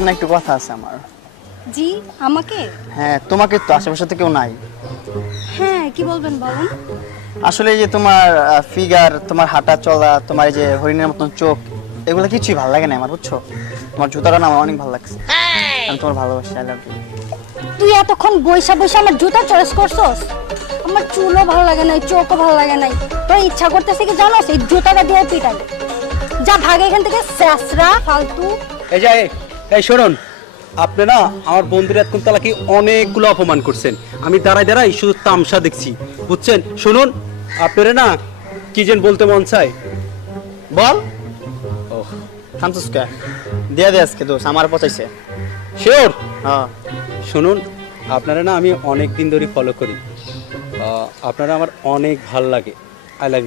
সামনে একটু কথা আছে আমার। জি আমাকে? হ্যাঁ তোমাকে, তো আশেপাশে তো কেউ নাই। হ্যাঁ কি বলবেন বলুন। আসলে এই যে তোমার ফিগার, তোমার হাঁটা চলা, তোমার এই যে হরিণের মতন চোখ, এগুলো কিছুই ভালো লাগে না আমার, বুঝছো? তোমার জুতাটা না আমার অনেক ভালো লাগছে। আমি তোমার ভালোবাসি, আই লাভ ইউ। তুই এতক্ষণ বইসা বইসা আমার জুতা চয়েস করছস? আমার চুলও ভালো লাগে নাই, চোখও ভালো লাগে নাই, তোর ইচ্ছা করতেছে কি জানোস এই জুতাটা দিয়ে পিটাই। যা ভাগে এখান থেকে, স্যাসরা ফালতু। এই যে এই শুনুন, আপনি না আমার বন্ধুরা এতক্ষণ তালাকি অনেকগুলো অপমান করছেন। আমি দাঁড়াই দাঁড়াই শুধু তামসা দেখছি, বুঝছেন? শুনুন, আপনারা না কি যেন বলতে মন চায়, বল। ও থামছিস কে? দিয়ে দে আজকে দোষ, আমার পচাইছে। শিওর। হ্যাঁ শুনুন, আপনারা না আমি অনেক দিন ধরে ফলো করি, আপনারা আমার অনেক ভাল লাগে। I love